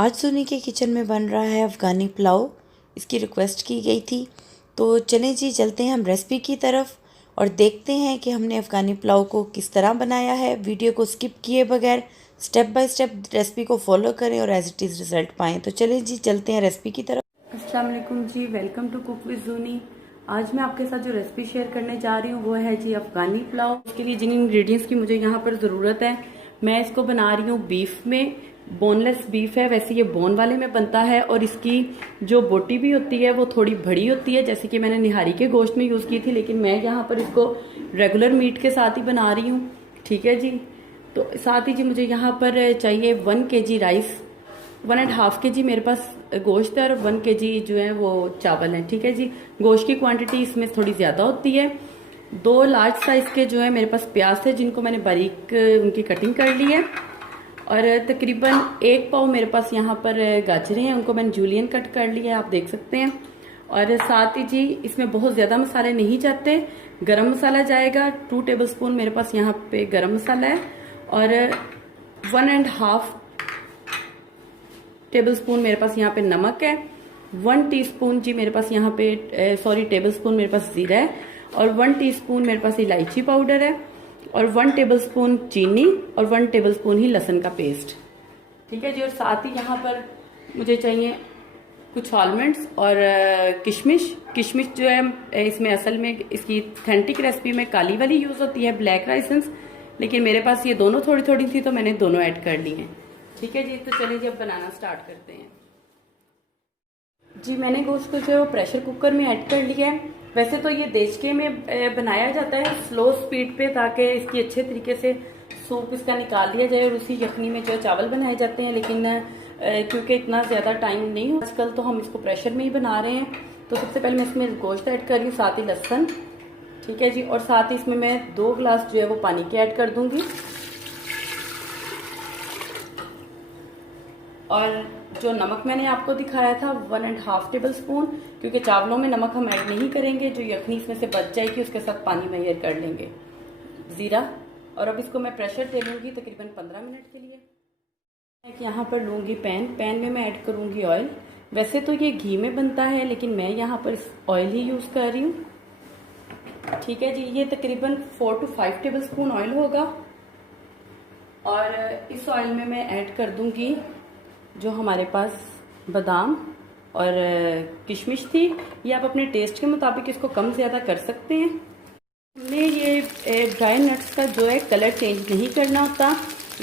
आज सोनी के किचन में बन रहा है अफ़गानी पुलाव। इसकी रिक्वेस्ट की गई थी, तो चलें जी चलते हैं हम रेसिपी की तरफ और देखते हैं कि हमने अफ़गानी पुलाव को किस तरह बनाया है। वीडियो को स्किप किए बगैर स्टेप बाय स्टेप रेसिपी को फॉलो करें और एज इट इज़ रिज़ल्ट पाएँ। तो चलें जी चलते हैं रेसिपी की तरफ। अस्सलाम वालेकुम जी, welcome to cook with Zooni. आज मैं आपके साथ जो रेसिपी शेयर करने जा रही हूँ वो है जी अफ़गानी पुलाव। इसके लिए जिन इंग्रेडिएंट्स की मुझे यहाँ पर ज़रूरत है, मैं इसको बना रही हूँ बीफ में। बोनलेस बीफ है, वैसे ये बोन वाले में बनता है और इसकी जो बोटी भी होती है वो थोड़ी बड़ी होती है, जैसे कि मैंने निहारी के गोश्त में यूज़ की थी, लेकिन मैं यहाँ पर इसको रेगुलर मीट के साथ ही बना रही हूँ। ठीक है जी। तो साथ ही जी मुझे यहाँ पर चाहिए 1 kg राइस, 1.5 kg मेरे पास गोश्त है और 1 kg जो है वो चावल है। ठीक है जी। गोश्त की क्वांटिटी इसमें थोड़ी ज़्यादा होती है। 2 लार्ज साइज़ के जो है मेरे पास प्याज थे, जिनको मैंने बारीक उनकी कटिंग कर ली है। और तकरीबन 1 पाव मेरे पास यहाँ पर गाजरें हैं, उनको मैंने जूलियन कट कर लिया है, आप देख सकते हैं। और साथ ही जी इसमें बहुत ज़्यादा मसाले नहीं जाते। गरम मसाला जाएगा 2 टेबलस्पून मेरे पास यहाँ पे गरम मसाला है, और 1.5 टेबलस्पून मेरे पास यहाँ पे नमक है। 1 टीस्पून जी मेरे पास यहाँ पे टेबलस्पून मेरे पास जीरा है, और 1 टीस्पून मेरे पास इलायची पाउडर है, और 1 टेबलस्पून चीनी, और 1 टेबलस्पून ही लहसुन का पेस्ट। ठीक है जी। और साथ ही यहाँ पर मुझे चाहिए कुछ आलमंड्स और किशमिश। किशमिश जो है इसमें असल में इसकी ऑथेंटिक रेसिपी में काली वाली यूज होती है, ब्लैक राइसेंस, लेकिन मेरे पास ये दोनों थोड़ी थोड़ी थी तो मैंने दोनों ऐड कर ली हैं। ठीक है जी। तो चलिए जी अब बनाना स्टार्ट करते हैं। जी मैंने गोश्त को जो है वो प्रेशर कुकर में ऐड कर लिया है। वैसे तो ये देचके में बनाया जाता है स्लो स्पीड पे, ताकि इसकी अच्छे तरीके से सूप इसका निकाल लिया जाए और उसी यखनी में जो चावल बनाए जाते हैं, लेकिन क्योंकि इतना ज़्यादा टाइम नहीं हो आजकल, तो हम इसको प्रेशर में ही बना रहे हैं। तो सबसे पहले मैं इसमें गोश्त ऐड कर रही हूँ, साथ ही लहसुन। ठीक है जी। और साथ ही इसमें मैं 2 गिलास जो है वो पानी के ऐड कर दूंगी। और जो नमक मैंने आपको दिखाया था 1.5 टेबलस्पून, क्योंकि चावलों में नमक हम ऐड नहीं करेंगे, जो यखनी इसमें से बच जाएगी उसके साथ पानी में ऐड कर लेंगे। जीरा। और अब इसको मैं प्रेशर दे लूंगी तकरीबन 15 मिनट के लिए। यहाँ पर लूंगी पैन में मैं ऐड करूंगी ऑयल। वैसे तो ये घी में बनता है, लेकिन मैं यहाँ पर ऑयल ही यूज कर रही हूँ। ठीक है जी। ये तकरीबन 4 to 5 टेबलस्पून ऑयल होगा, और इस ऑयल में मैं ऐड कर दूंगी जो हमारे पास बादाम और किशमिश थी। ये आप अपने टेस्ट के मुताबिक इसको कम ज़्यादा कर सकते हैं। हमने ये ड्राई नट्स का जो है कलर चेंज नहीं करना होता,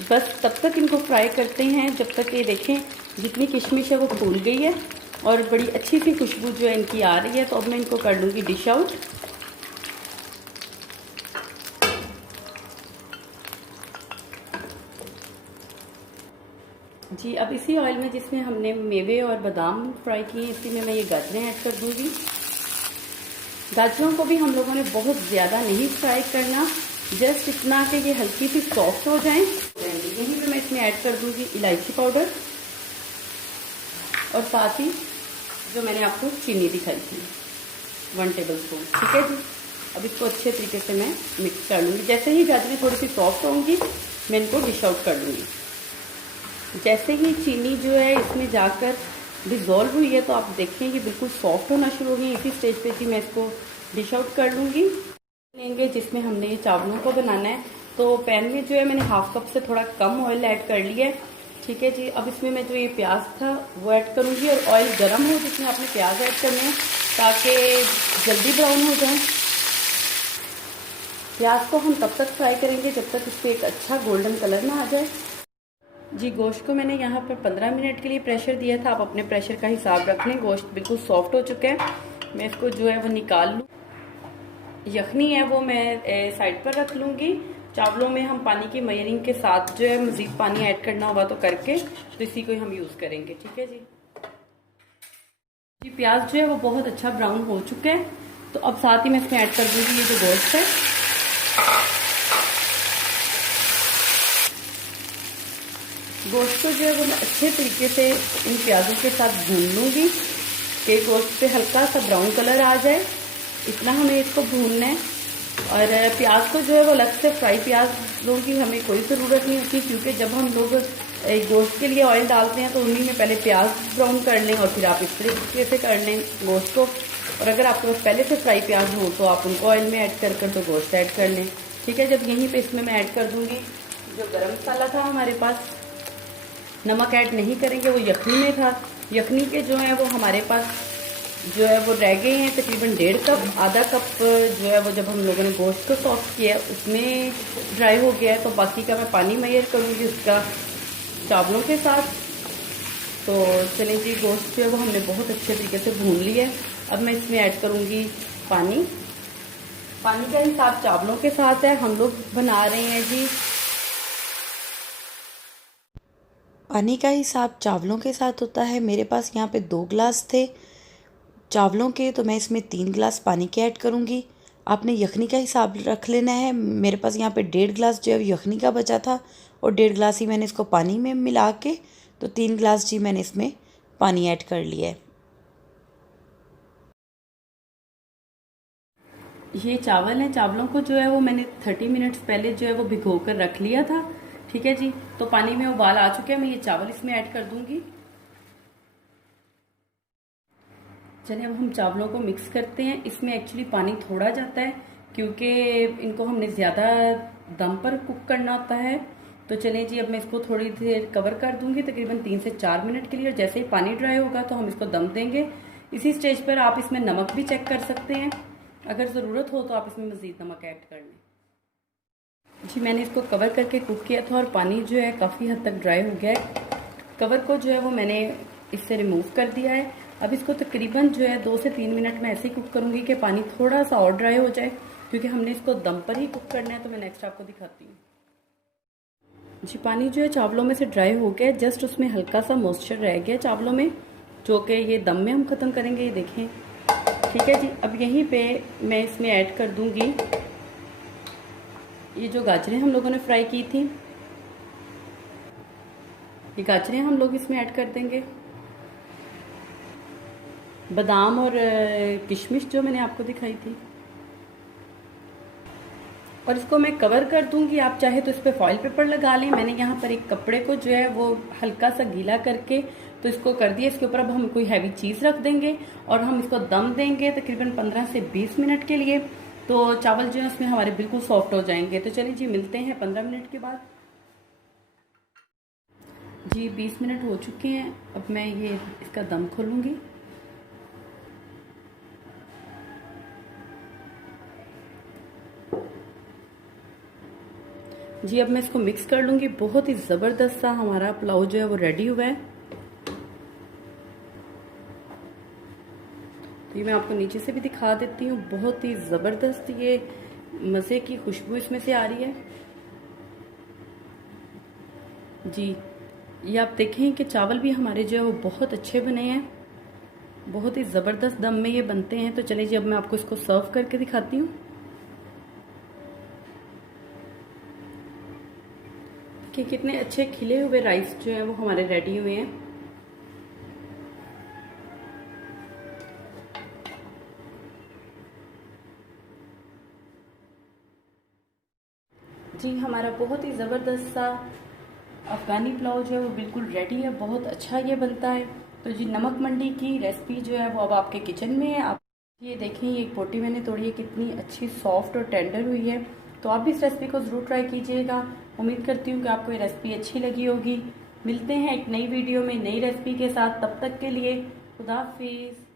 बस तब तक इनको फ्राई करते हैं जब तक ये देखें जितनी किशमिश है वो फूल गई है और बड़ी अच्छी सी खुशबू जो है इनकी आ रही है। तो अब मैं इनको कर लूँगी डिश आउट। जी अब इसी ऑयल में जिसमें हमने मेवे और बादाम फ्राई किए, इसी में मैं ये गाजरें ऐड कर दूंगी। गाजरों को भी हम लोगों ने बहुत ज़्यादा नहीं फ्राई करना, जस्ट इतना कि ये हल्की सी सॉफ्ट हो जाएं। यहीं पे मैं इसमें ऐड कर दूंगी इलायची पाउडर, और साथ ही जो मैंने आपको चीनी दिखाई थी 1 टेबलस्पून। ठीक है जी। अब इसको अच्छे तरीके से मैं मिक्स कर लूँगी। जैसे ही गाजरें थोड़ी सी सॉफ्ट होंगी मैं इनको डिश आउट कर लूँगी। जैसे ही चीनी जो है इसमें जाकर डिज़ोल्व हुई है तो आप देखेंगे बिल्कुल सॉफ्ट होना शुरू होगी। इसी स्टेज पे जी मैं इसको डिश आउट कर लूँगी। लेंगे जिसमें हमने ये चावलों को बनाना है, तो पैन में जो है मैंने 1/2 कप से थोड़ा कम ऑयल ऐड कर लिया है। ठीक है जी। अब इसमें मैं जो ये प्याज था वो ऐड करूँगी, और ऑयल गर्म हो जिसमें आपने प्याज ऐड करने हैं ताकि जल्दी ब्राउन हो जाए। प्याज को हम तब तक फ्राई करेंगे जब तक इस पर एक अच्छा गोल्डन कलर ना आ जाए। जी गोश्त को मैंने यहाँ पर 15 मिनट के लिए प्रेशर दिया था, आप अपने प्रेशर का हिसाब रख लें। गोश्त बिल्कुल सॉफ्ट हो चुका है, मैं इसको जो है वो निकाल लूँ। यखनी है वो मैं साइड पर रख लूँगी। चावलों में हम पानी की मेजरिंग के साथ जो है मज़ीद पानी ऐड करना होगा तो करके, तो इसी को हम यूज़ करेंगे। ठीक है जी। जी प्याज जो है वो बहुत अच्छा ब्राउन हो चुका है, तो अब साथ ही मैं इसमें ऐड कर दूँगी ये जो गोश्त है। गोश्त को जो है वो मैं अच्छे तरीके से इन प्याजों के साथ भून लूँगी कि गोश्त पे हल्का सा ब्राउन कलर आ जाए, इतना हमें इसको भूनना है। और प्याज को जो है वो अलग से फ्राई प्याज की हमें कोई ज़रूरत नहीं होती, क्योंकि जब हम लोग एक गोश्त के लिए ऑयल डालते हैं तो उन्हीं में पहले प्याज ब्राउन कर लें और फिर आप इस तरीके से कर लें गोश्त को। और अगर आपके पास पहले से फ्राई प्याज हो तो आप उनको ऑयल में ऐड कर तो गोश्त ऐड कर लें। ठीक है, जब यहीं पे इसमें मैं ऐड कर दूँगी जो गरम मसाला था हमारे पास, नमक ऐड नहीं करेंगे, वो यखनी में था। यखनी के जो है वो हमारे पास जो है वो रह गए हैं तकरीबन 1.5 कप। आधा कप जो है वो जब हम लोगों ने गोश्त को सॉफ्ट किया उसमें ड्राई हो गया है, तो बाकी का मैं पानी मैयर करूँगी उसका चावलों के साथ। तो चलिए जी, गोश्त जो है वो हमने बहुत अच्छे तरीके से भून लिया है। अब मैं इसमें ऐड करूँगी पानी। पानी का हिसाब चावलों के साथ है, हम लोग बना रहे हैं जी। पानी का हिसाब चावलों के साथ होता है। मेरे पास यहाँ पे 2 गिलास थे चावलों के, तो मैं इसमें 3 गिलास पानी के ऐड करूँगी। आपने यखनी का हिसाब रख लेना है। मेरे पास यहाँ पे 1.5 गिलास जो है यखनी का बचा था और 1.5 गिलास ही मैंने इसको पानी में मिला के, तो 3 गिलास जी मैंने इसमें पानी ऐड कर लिया है। ये चावल है, चावलों को जो है वो मैंने 30 मिनट्स पहले जो है वो भिगो कर रख लिया था। ठीक है जी, तो पानी में उबाल आ चुके हैं, मैं ये चावल इसमें ऐड कर दूंगी। चलिए अब हम चावलों को मिक्स करते हैं। इसमें एक्चुअली पानी थोड़ा जाता है क्योंकि इनको हमने ज़्यादा दम पर कुक करना होता है। तो चलिए जी, अब मैं इसको थोड़ी देर कवर कर दूंगी तकरीबन 3 से 4 मिनट के लिए, और जैसे ही पानी ड्राई होगा तो हम इसको दम देंगे। इसी स्टेज पर आप इसमें नमक भी चेक कर सकते हैं, अगर ज़रूरत हो तो आप इसमें मज़ीद नमक ऐड कर लें। जी, मैंने इसको कवर करके कुक किया था और पानी जो है काफ़ी हद तक ड्राई हो गया है। कवर को जो है वो मैंने इससे रिमूव कर दिया है। अब इसको तकरीबन जो है 2 से 3 मिनट में ऐसे ही कुक करूँगी कि पानी थोड़ा सा और ड्राई हो जाए, क्योंकि हमने इसको दम पर ही कुक करना है। तो मैं नेक्स्ट आपको दिखाती हूँ। जी, पानी जो है चावलों में से ड्राई हो गया, जस्ट उसमें हल्का सा मॉइस्चर रह गया चावलों में, जो कि ये दम में हम ख़त्म करेंगे। ये देखें। ठीक है जी, अब यहीं पे मैं इसमें ऐड कर दूंगी ये जो गाजरें हम लोगों ने फ्राई की थी, ये गाजरें हम लोग इसमें ऐड कर देंगे। बादाम और किशमिश जो मैंने आपको दिखाई थी, और इसको मैं कवर कर दूंगी। आप चाहे तो इस पर फॉइल पेपर लगा लें। मैंने यहाँ पर एक कपड़े को जो है वो हल्का सा गीला करके तो इसको कर दिया। इसके ऊपर अब हम कोई हैवी चीज़ रख देंगे और हम इसको दम देंगे तकरीबन 15 से 20 मिनट के लिए। तो चावल जो है उसमें हमारे बिल्कुल सॉफ्ट हो जाएंगे। तो चलिए जी, मिलते हैं 15 मिनट के बाद। जी, 20 मिनट हो चुके हैं। अब मैं ये इसका दम खोलूँगी। जी, अब मैं इसको मिक्स कर लूँगी। बहुत ही ज़बरदस्त सा हमारा पुलाव जो है वो रेडी हुआ है। तो ये मैं आपको नीचे से भी दिखा देती हूँ। बहुत ही ज़बरदस्त ये मज़े की खुशबू इसमें से आ रही है। जी, ये आप देखें कि चावल भी हमारे जो है वो बहुत अच्छे बने हैं, बहुत ही ज़बरदस्त दम में ये बनते हैं। तो चलिए जी, अब मैं आपको इसको सर्व करके दिखाती हूँ कि कितने अच्छे खिले हुए राइस जो है वो हमारे रेडी हुए हैं। जी, हमारा बहुत ही ज़बरदस्त सा अफ़गानी पुलाव जो है वो बिल्कुल रेडी है। बहुत अच्छा ये बनता है। तो जी, नमक मंडी की रेसिपी जो है वो अब आपके किचन में है। आप ये देखें, ये बोटी मैंने तोड़ी है, कितनी अच्छी सॉफ्ट और टेंडर हुई है। तो आप भी इस रेसिपी को ज़रूर ट्राई कीजिएगा। उम्मीद करती हूँ कि आपको ये रेसिपी अच्छी लगी होगी। मिलते हैं एक नई वीडियो में नई रेसिपी के साथ। तब तक के लिए खुदा हाफिज़।